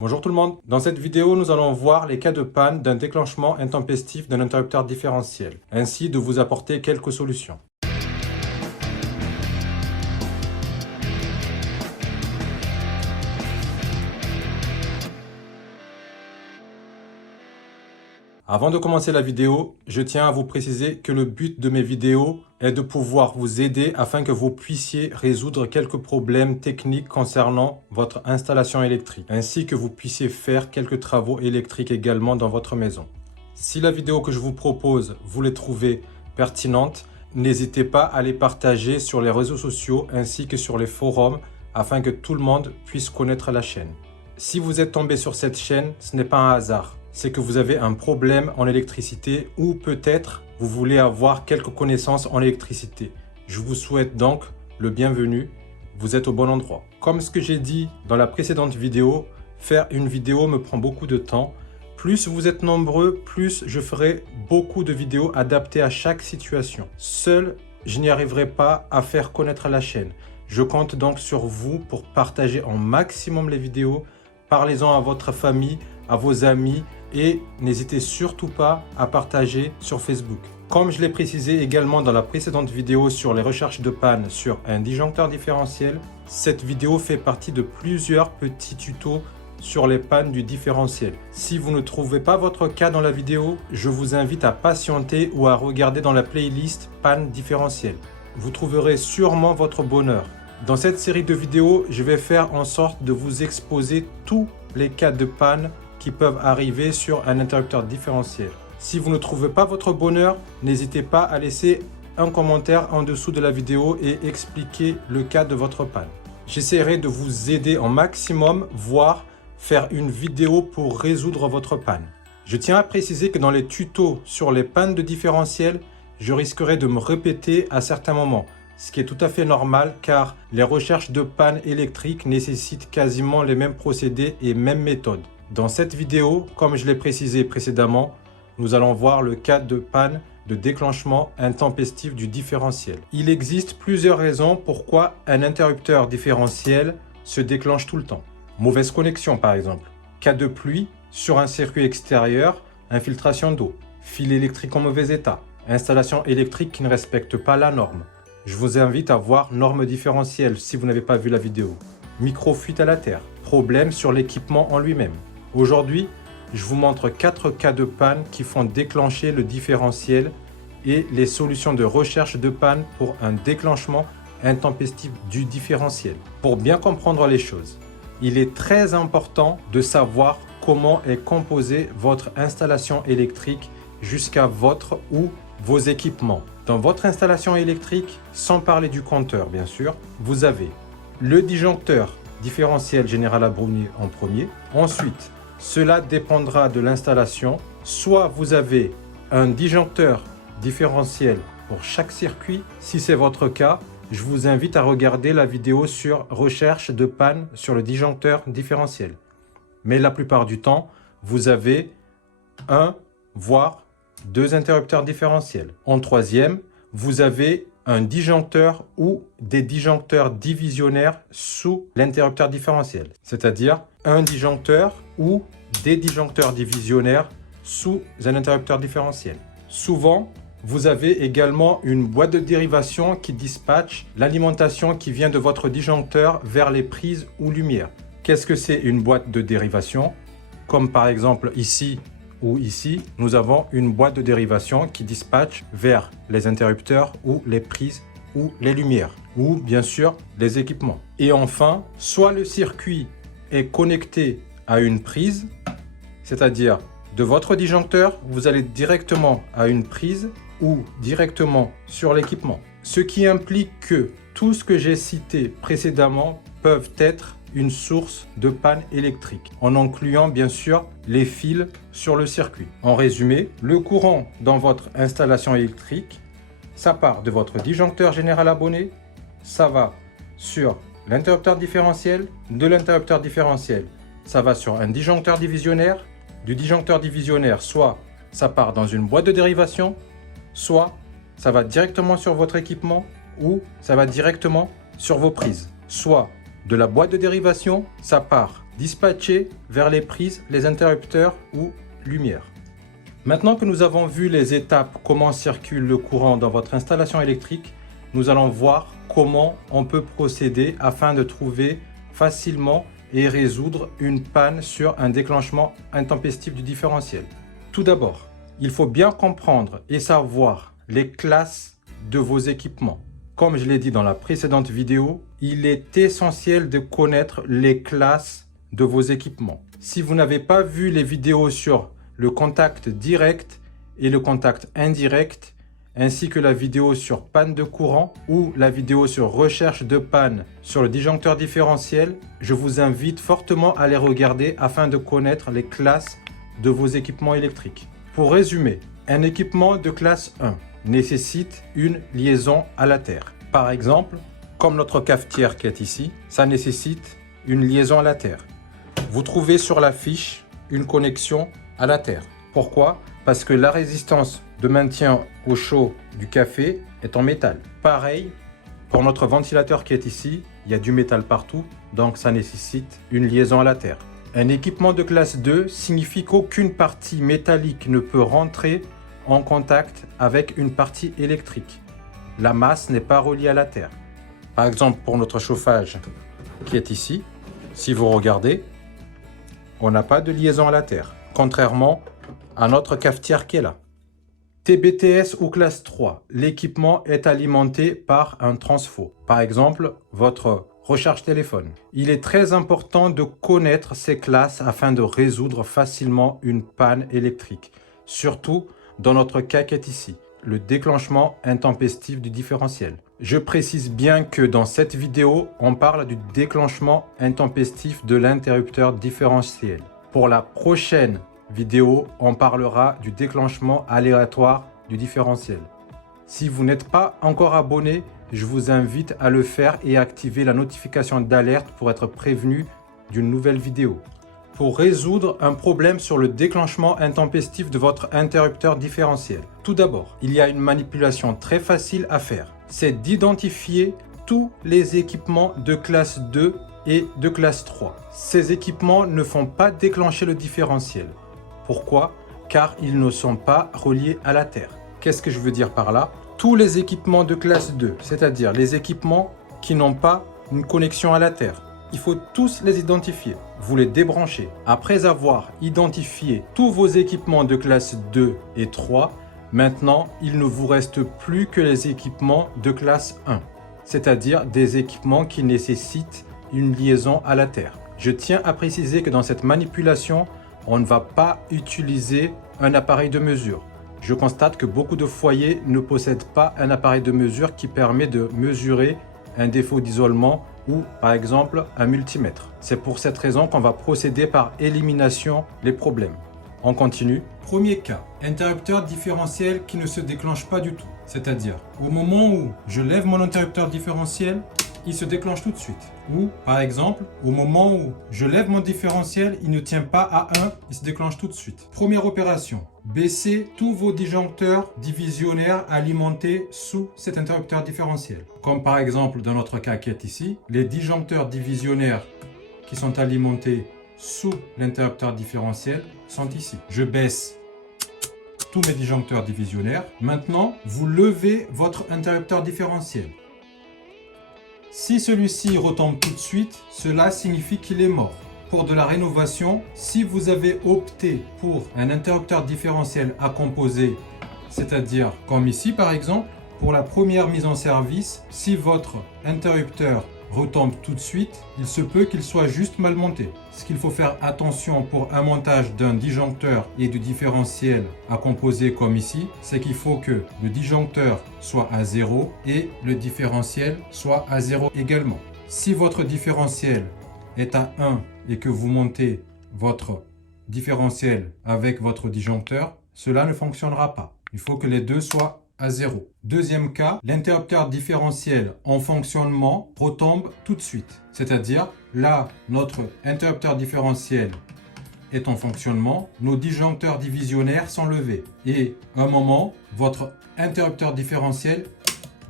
Bonjour tout le monde, dans cette vidéo nous allons voir les cas de panne d'un déclenchement intempestif d'un interrupteur différentiel, ainsi de vous apporter quelques solutions. Avant de commencer la vidéo, je tiens à vous préciser que le but de mes vidéos est de pouvoir vous aider afin que vous puissiez résoudre quelques problèmes techniques concernant votre installation électrique, ainsi que vous puissiez faire quelques travaux électriques également dans votre maison. Si la vidéo que je vous propose, vous les trouvez pertinentes, n'hésitez pas à les partager sur les réseaux sociaux ainsi que sur les forums afin que tout le monde puisse connaître la chaîne. Si vous êtes tombé sur cette chaîne, ce n'est pas un hasard. C'est que vous avez un problème en électricité ou peut-être vous voulez avoir quelques connaissances en électricité. Je vous souhaite donc le bienvenu, vous êtes au bon endroit. Comme ce que j'ai dit dans la précédente vidéo, faire une vidéo me prend beaucoup de temps. Plus vous êtes nombreux, plus je ferai beaucoup de vidéos adaptées à chaque situation. Seul, je n'y arriverai pas à faire connaître la chaîne. Je compte donc sur vous pour partager en maximum les vidéos. Parlez-en à votre famille, à vos amis et n'hésitez surtout pas à partager sur Facebook. Comme je l'ai précisé également dans la précédente vidéo sur les recherches de panne sur un disjoncteur différentiel, cette vidéo fait partie de plusieurs petits tutos sur les pannes du différentiel. Si vous ne trouvez pas votre cas dans la vidéo, je vous invite à patienter ou à regarder dans la playlist panne différentielle. Vous trouverez sûrement votre bonheur. Dans cette série de vidéos, je vais faire en sorte de vous exposer tous les cas de panne qui peuvent arriver sur un interrupteur différentiel. Si vous ne trouvez pas votre bonheur, n'hésitez pas à laisser un commentaire en dessous de la vidéo et expliquer le cas de votre panne. J'essaierai de vous aider en maximum, voire faire une vidéo pour résoudre votre panne. Je tiens à préciser que dans les tutos sur les pannes de différentiel, je risquerai de me répéter à certains moments, ce qui est tout à fait normal car les recherches de panne électrique nécessitent quasiment les mêmes procédés et mêmes méthodes. Dans cette vidéo, comme je l'ai précisé précédemment, nous allons voir le cas de panne de déclenchement intempestif du différentiel. Il existe plusieurs raisons pourquoi un interrupteur différentiel se déclenche tout le temps. Mauvaise connexion par exemple, cas de pluie sur un circuit extérieur, infiltration d'eau, fil électrique en mauvais état, installation électrique qui ne respecte pas la norme. Je vous invite à voir norme différentielle si vous n'avez pas vu la vidéo. Micro-fuite à la terre, problème sur l'équipement en lui-même. Aujourd'hui, je vous montre 4 cas de panne qui font déclencher le différentiel et les solutions de recherche de panne pour un déclenchement intempestif du différentiel. Pour bien comprendre les choses, il est très important de savoir comment est composée votre installation électrique jusqu'à votre ou vos équipements. Dans votre installation électrique, sans parler du compteur bien sûr, vous avez le disjoncteur différentiel général abonné en premier. Ensuite, cela dépendra de l'installation. Soit vous avez un disjoncteur différentiel pour chaque circuit. Si c'est votre cas, je vous invite à regarder la vidéo sur recherche de panne sur le disjoncteur différentiel. Mais la plupart du temps, vous avez un, voire deux interrupteurs différentiels. En troisième, vous avez un disjoncteur ou des disjoncteurs divisionnaires sous l'interrupteur différentiel. C'est-à-dire un disjoncteur ou des disjoncteurs divisionnaires sous un interrupteur différentiel. Souvent, vous avez également une boîte de dérivation qui dispatche l'alimentation qui vient de votre disjoncteur vers les prises ou lumières. Qu'est-ce que c'est une boîte de dérivation? Comme par exemple ici ou ici, nous avons une boîte de dérivation qui dispatche vers les interrupteurs ou les prises ou les lumières ou bien sûr les équipements. Et enfin, soit le circuit est connecté à une prise, c'est-à-dire de votre disjoncteur, vous allez directement à une prise ou directement sur l'équipement. Ce qui implique que tout ce que j'ai cité précédemment peuvent être une source de panne électrique, en incluant bien sûr les fils sur le circuit. En résumé, le courant dans votre installation électrique, ça part de votre disjoncteur général abonné, ça va sur l'interrupteur différentiel, de l'interrupteur différentiel, ça va sur un disjoncteur divisionnaire, du disjoncteur divisionnaire, soit ça part dans une boîte de dérivation, soit ça va directement sur votre équipement ou ça va directement sur vos prises. Soit de la boîte de dérivation, ça part dispatchés vers les prises, les interrupteurs ou lumière. Maintenant que nous avons vu les étapes, comment circule le courant dans votre installation électrique, nous allons voir comment on peut procéder afin de trouver facilement et résoudre une panne sur un déclenchement intempestif du différentiel. Tout d'abord, il faut bien comprendre et savoir les classes de vos équipements. Comme je l'ai dit dans la précédente vidéo, il est essentiel de connaître les classes de vos équipements. Si vous n'avez pas vu les vidéos sur le contact direct et le contact indirect, ainsi que la vidéo sur panne de courant ou la vidéo sur recherche de panne sur le disjoncteur différentiel, je vous invite fortement à les regarder afin de connaître les classes de vos équipements électriques. Pour résumer, un équipement de classe 1 nécessite une liaison à la terre. Par exemple, comme notre cafetière qui est ici, ça nécessite une liaison à la terre. Vous trouvez sur la fiche une connexion à la terre. Pourquoi? Parce que la résistance de maintien au chaud du café est en métal. Pareil, pour notre ventilateur qui est ici, il y a du métal partout, donc ça nécessite une liaison à la terre. Un équipement de classe 2 signifie qu'aucune partie métallique ne peut rentrer en contact avec une partie électrique. La masse n'est pas reliée à la terre. Par exemple, pour notre chauffage qui est ici, si vous regardez, on n'a pas de liaison à la terre, contrairement à notre cafetière qui est là. TBTS ou classe 3, l'équipement est alimenté par un transfo. Par exemple, votre recharge téléphone. Il est très important de connaître ces classes afin de résoudre facilement une panne électrique, surtout dans notre cas qui est ici, le déclenchement intempestif du différentiel. Je précise bien que dans cette vidéo, on parle du déclenchement intempestif de l'interrupteur différentiel. Pour la prochaine vidéo, on parlera du déclenchement aléatoire du différentiel. Si vous n'êtes pas encore abonné, je vous invite à le faire et à activer la notification d'alerte pour être prévenu d'une nouvelle vidéo. Pour résoudre un problème sur le déclenchement intempestif de votre interrupteur différentiel, tout d'abord, il y a une manipulation très facile à faire. C'est d'identifier tous les équipements de classe 2 et de classe 3. Ces équipements ne font pas déclencher le différentiel. Pourquoi? Car ils ne sont pas reliés à la terre. Qu'est-ce que je veux dire par là? Tous les équipements de classe 2, c'est-à-dire les équipements qui n'ont pas une connexion à la terre, il faut tous les identifier. Vous les débranchez. Après avoir identifié tous vos équipements de classe 2 et 3, maintenant, il ne vous reste plus que les équipements de classe 1, c'est-à-dire des équipements qui nécessitent une liaison à la terre. Je tiens à préciser que dans cette manipulation, on ne va pas utiliser un appareil de mesure. Je constate que beaucoup de foyers ne possèdent pas un appareil de mesure qui permet de mesurer un défaut d'isolement ou par exemple un multimètre. C'est pour cette raison qu'on va procéder par élimination des problèmes. On continue. Premier cas, interrupteur différentiel qui ne se déclenche pas du tout. C'est-à-dire, au moment où je lève mon interrupteur différentiel, il se déclenche tout de suite. Ou, par exemple, au moment où je lève mon différentiel, il ne tient pas à 1, il se déclenche tout de suite. Première opération, baissez tous vos disjoncteurs divisionnaires alimentés sous cet interrupteur différentiel. Comme par exemple, dans notre cas qui est ici, les disjoncteurs divisionnaires qui sont alimentés sous l'interrupteur différentiel sont ici. Je baisse tous mes disjoncteurs divisionnaires. Maintenant, vous levez votre interrupteur différentiel. Si celui-ci retombe tout de suite, cela signifie qu'il est mort. Pour de la rénovation, si vous avez opté pour un interrupteur différentiel à composer, c'est-à-dire comme ici par exemple, pour la première mise en service, si votre interrupteur retombe tout de suite, il se peut qu'il soit juste mal monté. Ce qu'il faut faire attention pour un montage d'un disjoncteur et du différentiel à composer comme ici, c'est qu'il faut que le disjoncteur soit à 0 et le différentiel soit à 0 également. Si votre différentiel est à 1 et que vous montez votre différentiel avec votre disjoncteur, cela ne fonctionnera pas. Il faut que les deux soient à 0. Deuxième cas, l'interrupteur différentiel en fonctionnement retombe tout de suite. C'est-à-dire, là, notre interrupteur différentiel est en fonctionnement, nos disjoncteurs divisionnaires sont levés. Et à un moment, votre interrupteur différentiel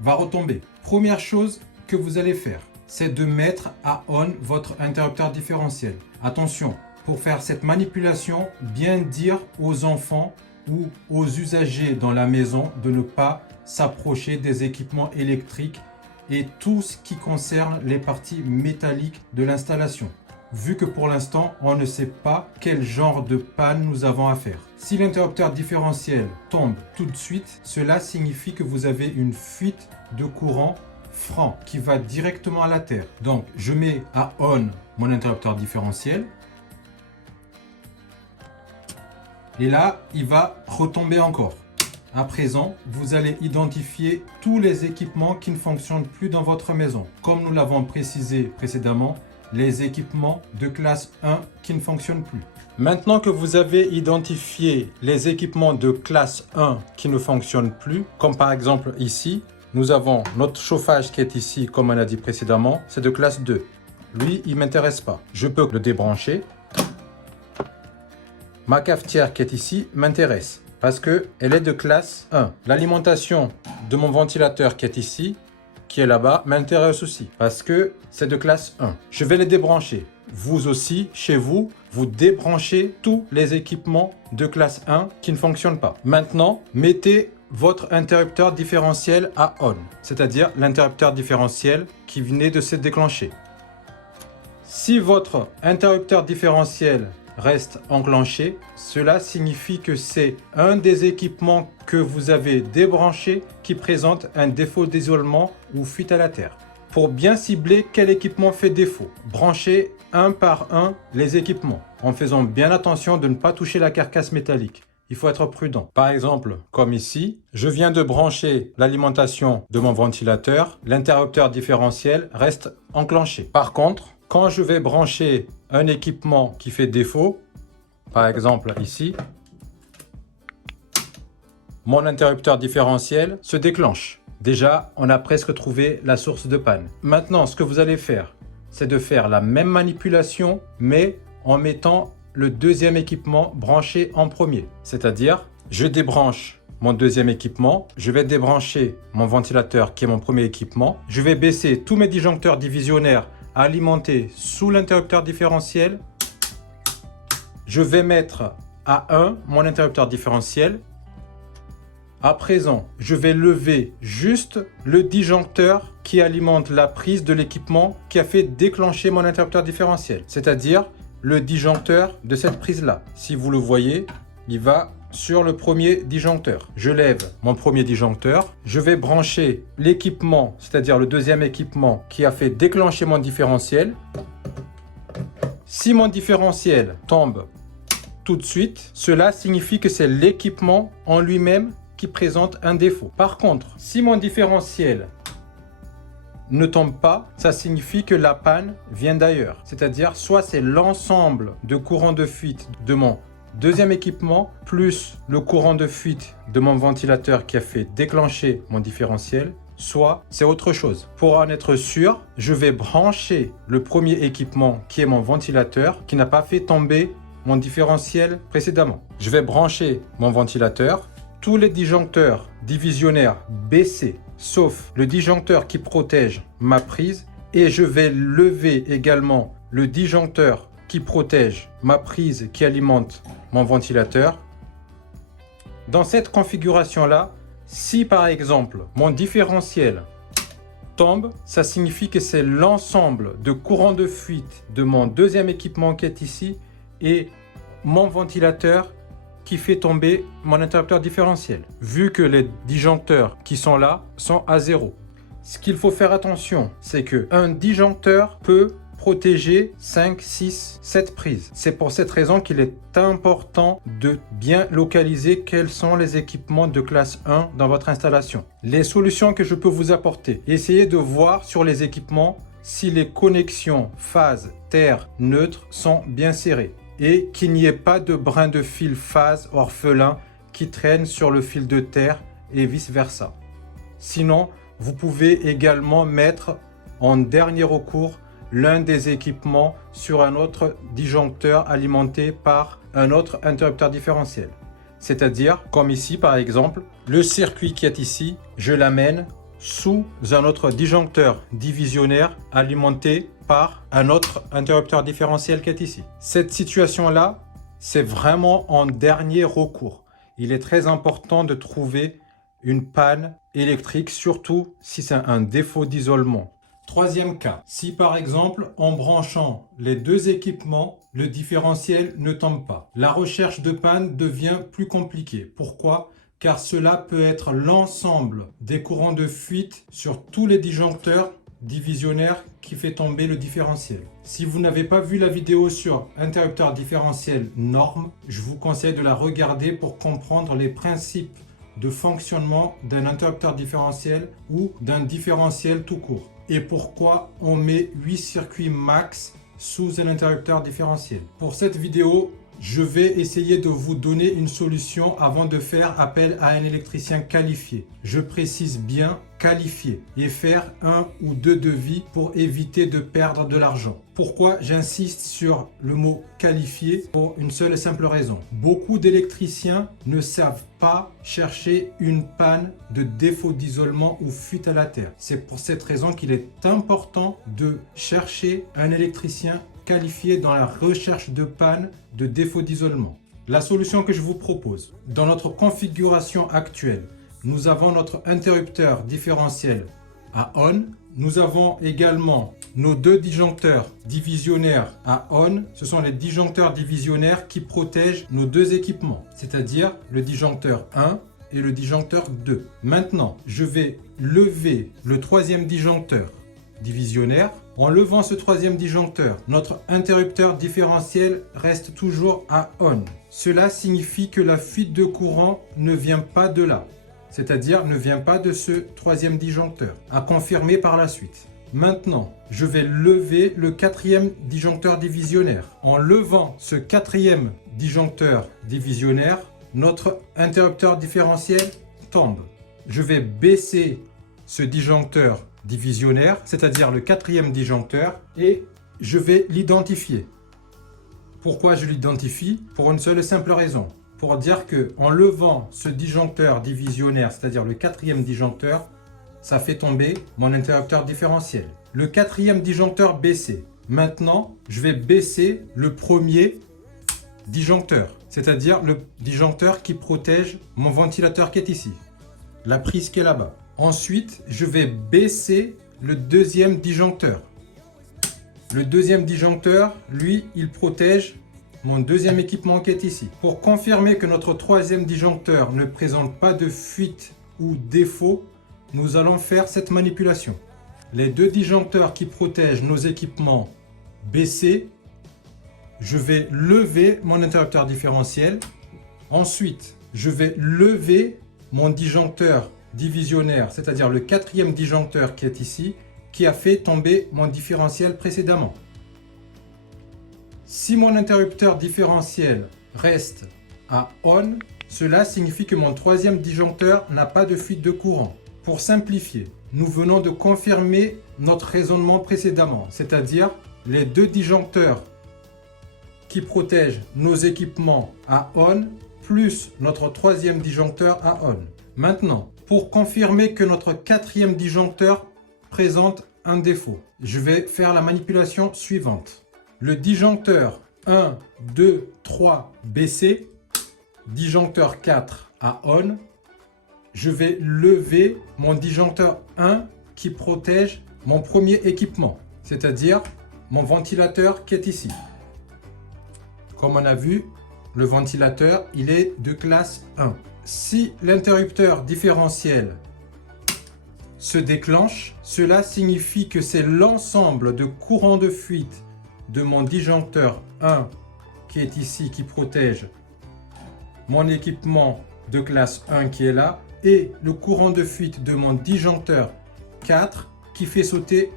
va retomber. Première chose que vous allez faire, c'est de mettre à on votre interrupteur différentiel. Attention, pour faire cette manipulation, bien dire aux enfants ou aux usagers dans la maison de ne pas s'approcher des équipements électriques et tout ce qui concerne les parties métalliques de l'installation, vu que pour l'instant, on ne sait pas quel genre de panne nous avons à faire. Si l'interrupteur différentiel tombe tout de suite, cela signifie que vous avez une fuite de courant franc qui va directement à la terre. Donc, je mets à on mon interrupteur différentiel. Et là, il va retomber encore. À présent, vous allez identifier tous les équipements qui ne fonctionnent plus dans votre maison. Comme nous l'avons précisé précédemment, les équipements de classe 1 qui ne fonctionnent plus. Maintenant que vous avez identifié les équipements de classe 1 qui ne fonctionnent plus, comme par exemple ici, nous avons notre chauffage qui est ici, comme on a dit précédemment, c'est de classe 2. Lui, il ne m'intéresse pas. Je peux le débrancher. Ma cafetière qui est ici m'intéresse parce qu'elle est de classe 1. L'alimentation de mon ventilateur qui est ici, qui est là-bas, m'intéresse aussi parce que c'est de classe 1. Je vais les débrancher. Vous aussi, chez vous, vous débranchez tous les équipements de classe 1 qui ne fonctionnent pas. Maintenant, mettez votre interrupteur différentiel à on, c'est-à-dire l'interrupteur différentiel qui venait de se déclencher. Si votre interrupteur différentiel reste enclenché, cela signifie que c'est un des équipements que vous avez débranché qui présente un défaut d'isolement ou fuite à la terre. Pour bien cibler quel équipement fait défaut, branchez un par un les équipements en faisant bien attention de ne pas toucher la carcasse métallique. Il faut être prudent. Par exemple, comme ici, je viens de brancher l'alimentation de mon ventilateur. L'interrupteur différentiel reste enclenché. Par contre, quand je vais brancher un équipement qui fait défaut, par exemple ici, mon interrupteur différentiel se déclenche. Déjà, on a presque trouvé la source de panne. Maintenant, ce que vous allez faire, c'est de faire la même manipulation, mais en mettant le deuxième équipement branché en premier. C'est-à-dire, je débranche mon deuxième équipement, je vais débrancher mon ventilateur qui est mon premier équipement, je vais baisser tous mes disjoncteurs divisionnaires alimentés sous l'interrupteur différentiel, je vais mettre à 1 mon interrupteur différentiel. À présent, je vais lever juste le disjoncteur qui alimente la prise de l'équipement qui a fait déclencher mon interrupteur différentiel, c'est-à-dire le disjoncteur de cette prise-là. Si vous le voyez, il va sur le premier disjoncteur. Je lève mon premier disjoncteur. Je vais brancher l'équipement, c'est-à-dire le deuxième équipement qui a fait déclencher mon différentiel. Si mon différentiel tombe tout de suite, cela signifie que c'est l'équipement en lui-même qui présente un défaut. Par contre, si mon différentiel ne tombe pas, ça signifie que la panne vient d'ailleurs. C'est-à-dire, soit c'est l'ensemble de courant de fuite de mon deuxième équipement, plus le courant de fuite de mon ventilateur qui a fait déclencher mon différentiel, soit c'est autre chose. Pour en être sûr, je vais brancher le premier équipement qui est mon ventilateur, qui n'a pas fait tomber mon différentiel précédemment. Je vais brancher mon ventilateur, tous les disjoncteurs divisionnaires baissés, sauf le disjoncteur qui protège ma prise, et je vais lever également le disjoncteur qui protège ma prise qui alimente mon ventilateur. Dans cette configuration-là, si par exemple mon différentiel tombe, ça signifie que c'est l'ensemble de courant de fuite de mon deuxième équipement qui est ici et mon ventilateur qui fait tomber mon interrupteur différentiel, vu que les disjoncteurs qui sont là sont à 0. Ce qu'il faut faire attention, c'est qu'un disjoncteur peut protéger 5, 6, 7 prises. C'est pour cette raison qu'il est important de bien localiser quels sont les équipements de classe 1 dans votre installation. Les solutions que je peux vous apporter, essayez de voir sur les équipements si les connexions phase, terre, neutre sont bien serrées et qu'il n'y ait pas de brin de fil phase orphelin qui traîne sur le fil de terre et vice versa. Sinon, vous pouvez également mettre en dernier recours l'un des équipements sur un autre disjoncteur alimenté par un autre interrupteur différentiel. C'est-à-dire, comme ici par exemple, le circuit qui est ici, je l'amène sous un autre disjoncteur divisionnaire alimenté par un autre interrupteur différentiel qui est ici. Cette situation-là, c'est vraiment en dernier recours. Il est très important de trouver une panne électrique, surtout si c'est un défaut d'isolement. Troisième cas, si par exemple en branchant les deux équipements, le différentiel ne tombe pas. La recherche de panne devient plus compliquée. Pourquoi ? Car cela peut être l'ensemble des courants de fuite sur tous les disjoncteurs divisionnaires qui fait tomber le différentiel. Si vous n'avez pas vu la vidéo sur interrupteur différentiel norme, je vous conseille de la regarder pour comprendre les principes de fonctionnement d'un interrupteur différentiel ou d'un différentiel tout court. Et pourquoi on met 8 circuits max sous un interrupteur différentiel. Pour cette vidéo, je vais essayer de vous donner une solution avant de faire appel à un électricien qualifié. Je précise bien qualifié et faire un ou deux devis pour éviter de perdre de l'argent. Pourquoi j'insiste sur le mot qualifié? Pour une seule et simple raison. Beaucoup d'électriciens ne savent pas chercher une panne de défaut d'isolement ou fuite à la terre. C'est pour cette raison qu'il est important de chercher un électricien qualifié dans la recherche de panne de défaut d'isolement. La solution que je vous propose, dans notre configuration actuelle, nous avons notre interrupteur différentiel à on. Nous avons également nos deux disjoncteurs divisionnaires à on. Ce sont les disjoncteurs divisionnaires qui protègent nos deux équipements, c'est-à-dire le disjoncteur 1 et le disjoncteur 2. Maintenant, je vais lever le troisième disjoncteur divisionnaire. En levant ce troisième disjoncteur, notre interrupteur différentiel reste toujours à on. Cela signifie que la fuite de courant ne vient pas de là, c'est-à-dire ne vient pas de ce troisième disjoncteur, à confirmer par la suite. Maintenant, je vais lever le quatrième disjoncteur divisionnaire. En levant ce quatrième disjoncteur divisionnaire, notre interrupteur différentiel tombe. Je vais baisser ce disjoncteur divisionnaire, c'est-à-dire le quatrième disjoncteur, et je vais l'identifier. Pourquoi je l'identifie? Pour une seule et simple raison. Pour dire que en levant ce disjoncteur divisionnaire, c'est-à-dire le quatrième disjoncteur, ça fait tomber mon interrupteur différentiel. Le quatrième disjoncteur baissé. Maintenant, je vais baisser le premier disjoncteur, c'est-à-dire le disjoncteur qui protège mon ventilateur qui est ici, la prise qui est là-bas. Ensuite, je vais baisser le deuxième disjoncteur. Le deuxième disjoncteur, lui, il protège mon deuxième équipement qui est ici. Pour confirmer que notre troisième disjoncteur ne présente pas de fuite ou défaut, nous allons faire cette manipulation. Les deux disjoncteurs qui protègent nos équipements baissés, je vais lever mon interrupteur différentiel. Ensuite, je vais lever mon disjoncteur divisionnaire, c'est-à-dire le quatrième disjoncteur qui est ici, qui a fait tomber mon différentiel précédemment. Si mon interrupteur différentiel reste à on, cela signifie que mon troisième disjoncteur n'a pas de fuite de courant. Pour simplifier, nous venons de confirmer notre raisonnement précédemment, c'est-à-dire les deux disjoncteurs qui protègent nos équipements à on plus notre troisième disjoncteur à on. Maintenant, pour confirmer que notre quatrième disjoncteur présente un défaut, je vais faire la manipulation suivante. Le disjoncteur 1, 2, 3 baissé, disjoncteur 4 à on, je vais lever mon disjoncteur 1 qui protège mon premier équipement, c'est-à-dire mon ventilateur qui est ici. Comme on a vu, le ventilateur, il est de classe 1. Si l'interrupteur différentiel se déclenche, cela signifie que c'est l'ensemble de courants de fuite de mon disjoncteur 1 qui est ici, qui protège mon équipement de classe 1 qui est là, et le courant de fuite de mon disjoncteur 4 qui fait sauter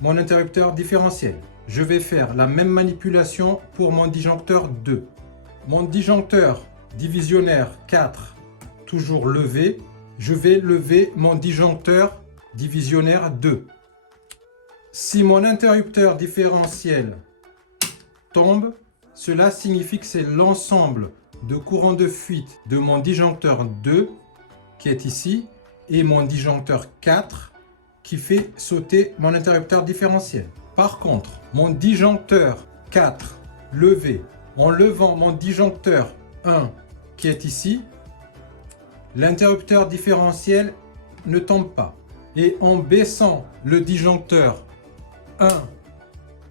mon interrupteur différentiel. Je vais faire la même manipulation pour mon disjoncteur 2. Mon disjoncteur divisionnaire 4 toujours levé, je vais lever mon disjoncteur divisionnaire 2. Si mon interrupteur différentiel tombe, cela signifie que c'est l'ensemble de courant de fuite de mon disjoncteur 2 qui est ici et mon disjoncteur 4 qui fait sauter mon interrupteur différentiel. Par contre, mon disjoncteur 4 levé, en levant mon disjoncteur 1 qui est ici, l'interrupteur différentiel ne tombe pas. Et en baissant le disjoncteur 1,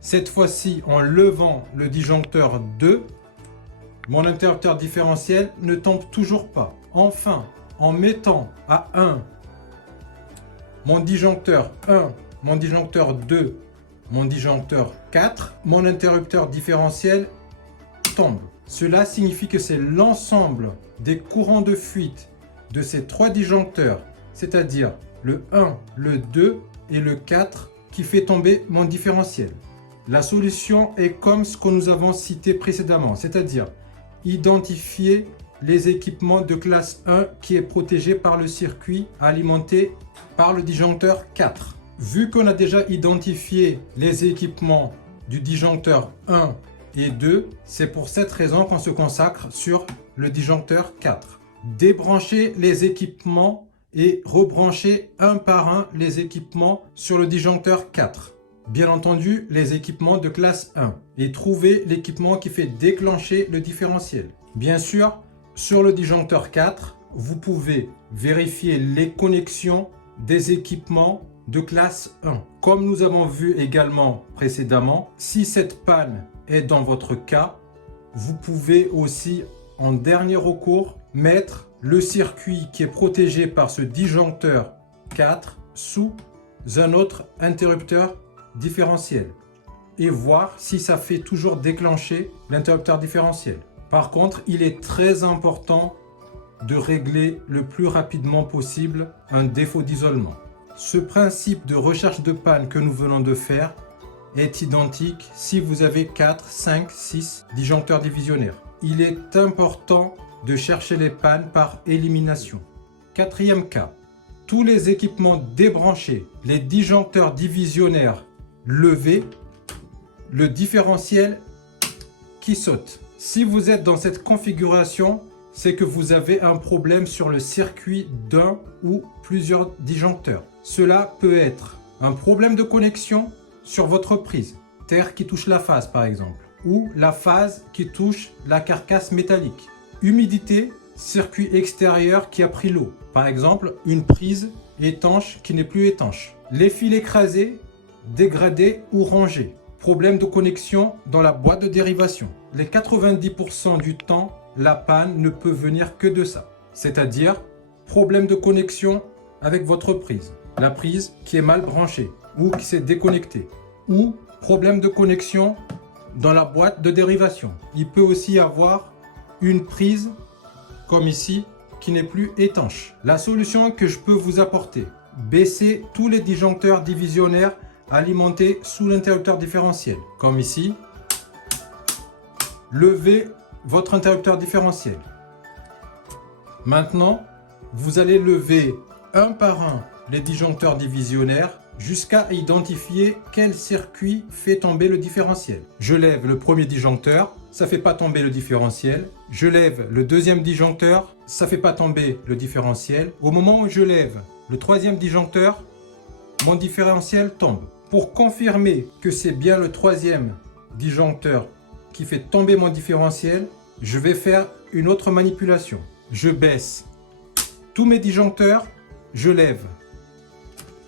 cette fois-ci en levant le disjoncteur 2, mon interrupteur différentiel ne tombe toujours pas. Enfin, en mettant à 1 mon disjoncteur 1, mon disjoncteur 2, mon disjoncteur 4, mon interrupteur différentiel tombe. Cela signifie que c'est l'ensemble des courants de fuite de ces trois disjoncteurs, c'est-à-dire le 1, le 2 et le 4 qui fait tomber mon différentiel. La solution est comme ce que nous avons cité précédemment, c'est-à-dire identifier les équipements de classe 1 qui est protégé par le circuit alimenté par le disjoncteur 4. Vu qu'on a déjà identifié les équipements du disjoncteur 1 et 2, c'est pour cette raison qu'on se consacre sur le disjoncteur 4. Débrancher les équipements et rebrancher un par un les équipements sur le disjoncteur 4. Bien entendu, les équipements de classe 1 et trouver l'équipement qui fait déclencher le différentiel. Bien sûr, sur le disjoncteur 4, vous pouvez vérifier les connexions des équipements de classe 1. Comme nous avons vu également précédemment, si cette panne est dans votre cas, vous pouvez aussi, en dernier recours, mettre le circuit qui est protégé par ce disjoncteur 4 sous un autre interrupteur différentiel et voir si ça fait toujours déclencher l'interrupteur différentiel. Par contre, il est très important de régler le plus rapidement possible un défaut d'isolement. Ce principe de recherche de panne que nous venons de faire est identique si vous avez 4, 5, 6 disjoncteurs divisionnaires. Il est important de chercher les pannes par élimination. Quatrième cas, tous les équipements débranchés, les disjoncteurs divisionnaires levés, le différentiel qui saute. Si vous êtes dans cette configuration, c'est que vous avez un problème sur le circuit d'un ou plusieurs disjoncteurs. Cela peut être un problème de connexion sur votre prise, terre qui touche la phase par exemple, ou la phase qui touche la carcasse métallique. Humidité, circuit extérieur qui a pris l'eau, par exemple une prise étanche qui n'est plus étanche. Les fils écrasés, dégradés ou rangés. Problème de connexion dans la boîte de dérivation. Les 90% du temps, la panne ne peut venir que de ça. C'est-à-dire, problème de connexion avec votre prise. La prise qui est mal branchée ou qui s'est déconnectée. Ou problème de connexion dans la boîte de dérivation. Il peut aussi y avoir une prise, comme ici, qui n'est plus étanche. La solution que je peux vous apporter, baisser tous les disjoncteurs divisionnaires alimentés sous l'interrupteur différentiel. Comme ici, levez votre interrupteur différentiel. Maintenant, vous allez lever un par un les disjoncteurs divisionnaires jusqu'à identifier quel circuit fait tomber le différentiel. Je lève le premier disjoncteur, ça ne fait pas tomber le différentiel. Je lève le deuxième disjoncteur, ça ne fait pas tomber le différentiel. Au moment où je lève le troisième disjoncteur, mon différentiel tombe. Pour confirmer que c'est bien le troisième disjoncteur qui fait tomber mon différentiel, je vais faire une autre manipulation. Je baisse tous mes disjoncteurs, je lève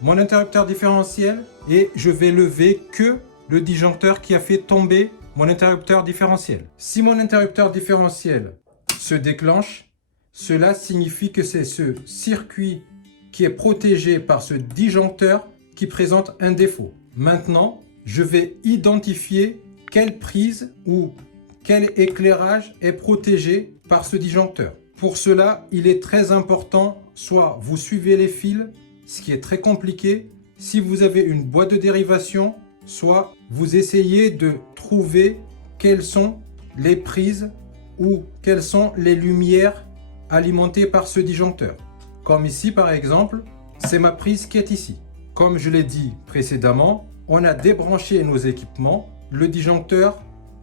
mon interrupteur différentiel et je vais lever que le disjoncteur qui a fait tomber mon interrupteur différentiel. Si mon interrupteur différentiel se déclenche, cela signifie que c'est ce circuit qui est protégé par ce disjoncteur qui présente un défaut. Maintenant, je vais identifier quelle prise ou quel éclairage est protégé par ce disjoncteur. Pour cela, il est très important, soit vous suivez les fils, ce qui est très compliqué. Si vous avez une boîte de dérivation, soit vous essayez de trouver quelles sont les prises ou quelles sont les lumières alimentées par ce disjoncteur. Comme ici par exemple, c'est ma prise qui est ici. Comme je l'ai dit précédemment, on a débranché nos équipements, le disjoncteur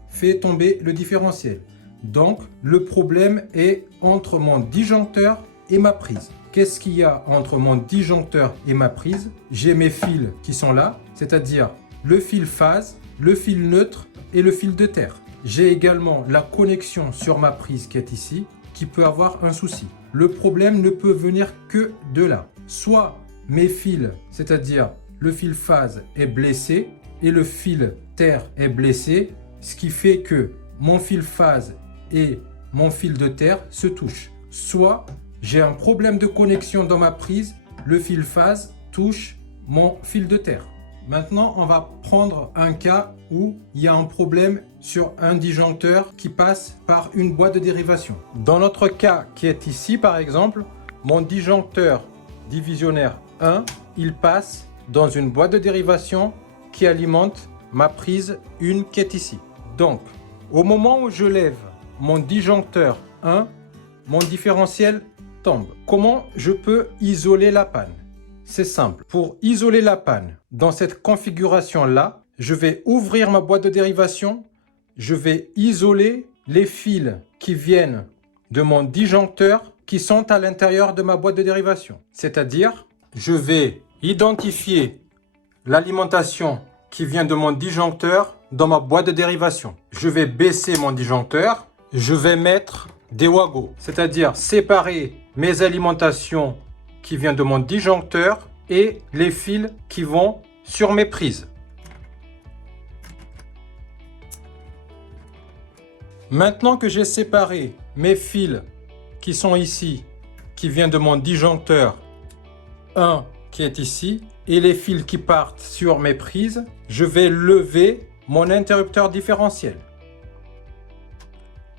fait tomber le différentiel. Donc le problème est entre mon disjoncteur et ma prise. Qu'est-ce qu'il y a entre mon disjoncteur et ma prise? J'ai mes fils qui sont là, c'est-à-dire le fil phase, le fil neutre et le fil de terre. J'ai également la connexion sur ma prise qui est ici, qui peut avoir un souci. Le problème ne peut venir que de là. Soit mes fils, c'est-à-dire le fil phase est blessé et le fil terre est blessé, ce qui fait que mon fil phase et mon fil de terre se touchent. Soit j'ai un problème de connexion dans ma prise, le fil phase touche mon fil de terre. Maintenant, on va prendre un cas où il y a un problème sur un disjoncteur qui passe par une boîte de dérivation. Dans notre cas qui est ici, par exemple, mon disjoncteur divisionnaire 1, il passe dans une boîte de dérivation qui alimente ma prise 1 qui est ici. Donc, au moment où je lève mon disjoncteur 1, mon différentiel tombe. Comment je peux isoler la panne? C'est simple. Pour isoler la panne, dans cette configuration-là, je vais ouvrir ma boîte de dérivation. Je vais isoler les fils qui viennent de mon disjoncteur qui sont à l'intérieur de ma boîte de dérivation. C'est-à-dire, je vais identifier l'alimentation qui vient de mon disjoncteur dans ma boîte de dérivation. Je vais baisser mon disjoncteur. Je vais mettre des wagos, c'est-à-dire séparer mes alimentations qui viennent de mon disjoncteur et les fils qui vont sur mes prises. Maintenant que j'ai séparé mes fils qui sont ici, qui viennent de mon disjoncteur 1 qui est ici, et les fils qui partent sur mes prises, je vais lever mon interrupteur différentiel.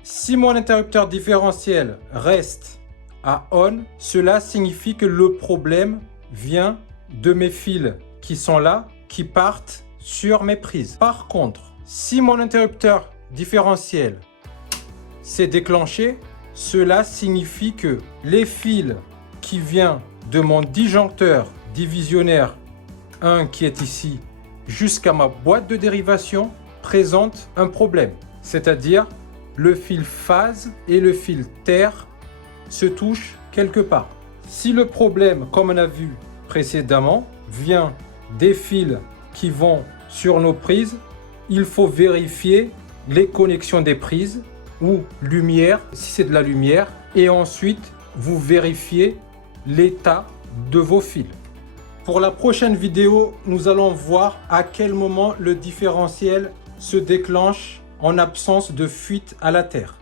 Si mon interrupteur différentiel reste à on, cela signifie que le problème vient de mes fils qui sont là, qui partent sur mes prises. Par contre, si mon interrupteur différentiel s'est déclenché, cela signifie que les fils qui viennent de mon disjoncteur divisionnaire 1 qui est ici jusqu'à ma boîte de dérivation présentent un problème. C'est-à-dire le fil phase et le fil terre se touchent quelque part. Si le problème, comme on a vu précédemment, vient des fils qui vont sur nos prises, il faut vérifier les connexions des prises ou lumière, si c'est de la lumière, et ensuite vous vérifiez l'état de vos fils. Pour la prochaine vidéo, nous allons voir à quel moment le différentiel se déclenche en absence de fuite à la terre.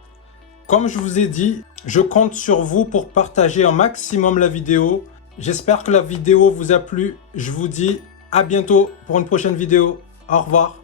Comme je vous ai dit, je compte sur vous pour partager un maximum la vidéo. J'espère que la vidéo vous a plu. Je vous dis à bientôt pour une prochaine vidéo. Au revoir.